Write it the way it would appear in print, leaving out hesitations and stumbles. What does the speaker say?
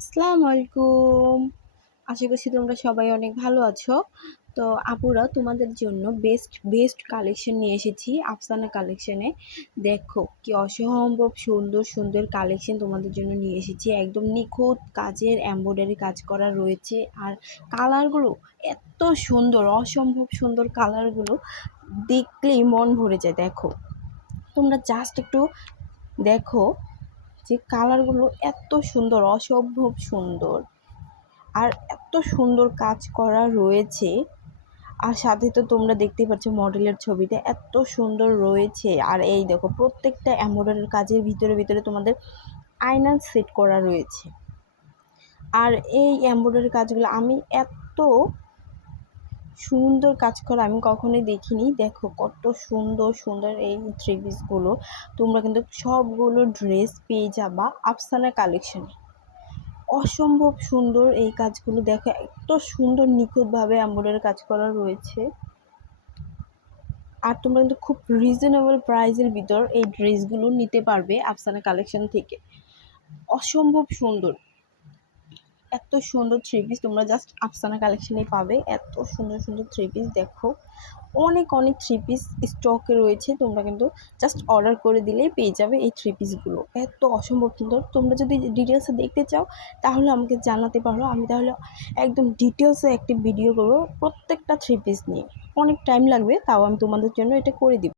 আসসালামু আলাইকুম। আশা করছি তোমরা সবাই অনেক ভালো আছো। তো আপুরা তোমাদের জন্য বেস্ট বেস্ট কালেকশন নিয়ে এসেছি আফসানা কালেকশনে। দেখো কি অসম্ভব সুন্দর সুন্দর কালেকশন তোমাদের জন্য নিয়ে এসেছি। একদম নিখুঁত কাজের এমব্রয়ডারি কাজ করা রয়েছে। আর কালারগুলো এত সুন্দর, অসম্ভব সুন্দর কালারগুলো, দেখলেই মন ভরে যায়। দেখো, তোমরা জাস্ট একটু দেখো যে কালারগুলো এত সুন্দর, অসম্ভব সুন্দর, আর এত সুন্দর কাজ করা রয়েছে। আর সাথে তো তোমরা দেখতেই পাচ্ছ মডেলের ছবিতে এত সুন্দর রয়েছে। আর এই দেখো, প্রত্যেকটা এমব্রয়ডারির কাজের ভিতরে ভিতরে তোমাদের আয়না সেট করা রয়েছে। আর এই এমব্রয়ডারি কাজগুলো আমি এত সুন্দর কাজ করা আমি কখনোই দেখিনি। দেখো কত সুন্দর সুন্দর এই থ্রি পিসগুলো। তোমরা কিন্তু সবগুলো ড্রেস পেয়ে যাবা আফসানা কালেকশনে। অসম্ভব সুন্দর এই কাজগুলো। দেখো এত সুন্দর নিখুঁতভাবে এমব্রয়ডারি কাজ করা রয়েছে। আর তোমরা কিন্তু খুব রিজনেবল প্রাইসের ভিতর এই ড্রেসগুলো নিতে পারবে আফসানা কালেকশন থেকে। অসম্ভব সুন্দর, এত সুন্দর থ্রি পিস তোমরা জাস্ট আফসানা কালেকশনে পাবে। এত সুন্দর সুন্দর থ্রি পিস দেখো, অনেক অনেক থ্রি পিস স্টকে রয়েছে। তোমরা কিন্তু জাস্ট অর্ডার করে দিলেই পেয়ে যাবে এই থ্রি পিসগুলো। এত অসম্ভব সুন্দর। তোমরা যদি ডিটেলসে দেখতে চাও তাহলে আমাকে জানাতে পারো, আমি তাহলে একদম ডিটেলসে একটি ভিডিও করবো প্রত্যেকটা থ্রি পিস নিয়ে। অনেক টাইম লাগবে, তাও আমি তোমাদের জন্য এটা করে দিব।